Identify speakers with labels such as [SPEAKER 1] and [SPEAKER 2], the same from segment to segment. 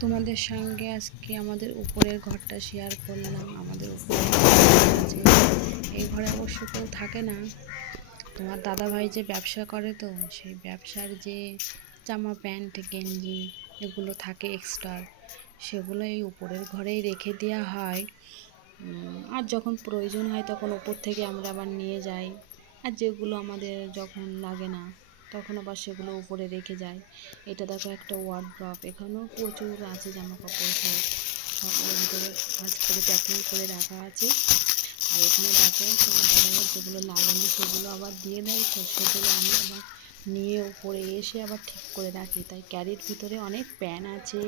[SPEAKER 1] তোমাদের সঙ্গে আজকে আমাদের উপরের ঘরটা শেয়ার করলাম, আমাদের উপরে আছে। এই ঘরে অবশ্য কেউ থাকে না। তোমার দাদা ভাই যে ব্যবসা করে তো, সেই ব্যবসার যে জামা প্যান্ট, গেঞ্জি এগুলো থাকে এক্সট্রা সেগুলো এই উপরের ঘরেই রেখে দেওয়া হয়। আর যখন প্রয়োজন হয় তখন উপর থেকে আমরা আবার নিয়ে যাই। আর যেগুলো আমাদের যখন লাগে না। তখন আবার সেগুলো উপরে রেখে যায়। এটা দেখো একটা ওয়ার্ড্রপ এখানেও প্রচুর আছে জামা কাপড় সব। ওর ভিতরে ভাজ করে প্যাকিং করে রাখা আছে। আর এখানে দেখো তোমার যেগুলো লাগে না সেগুলো আবার দিয়ে দেয়। তো সেগুলো আমি আবার নিয়ে উপরে এসে আবার ঠিক করে রাখি। তাই ক্যারির ভিতরে অনেক প্যান আছে।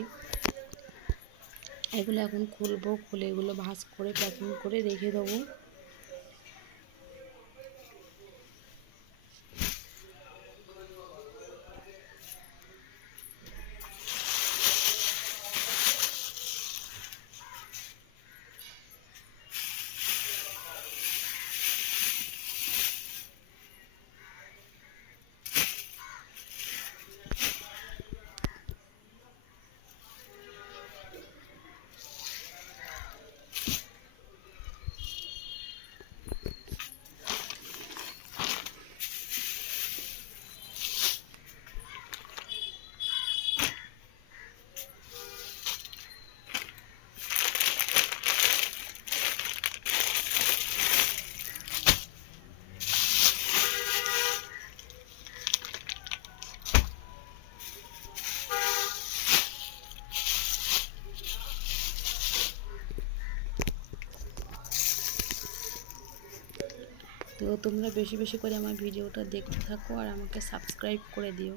[SPEAKER 1] এগুলো এখন খুলবো, খুলে এগুলো ভাজ করে প্যাকিং করে রেখে দেবো। তো তোমরা বেশি বেশি করে আমার ভিডিওটা দেখতে থাকো আর আমাকে সাবস্ক্রাইব করে দিও।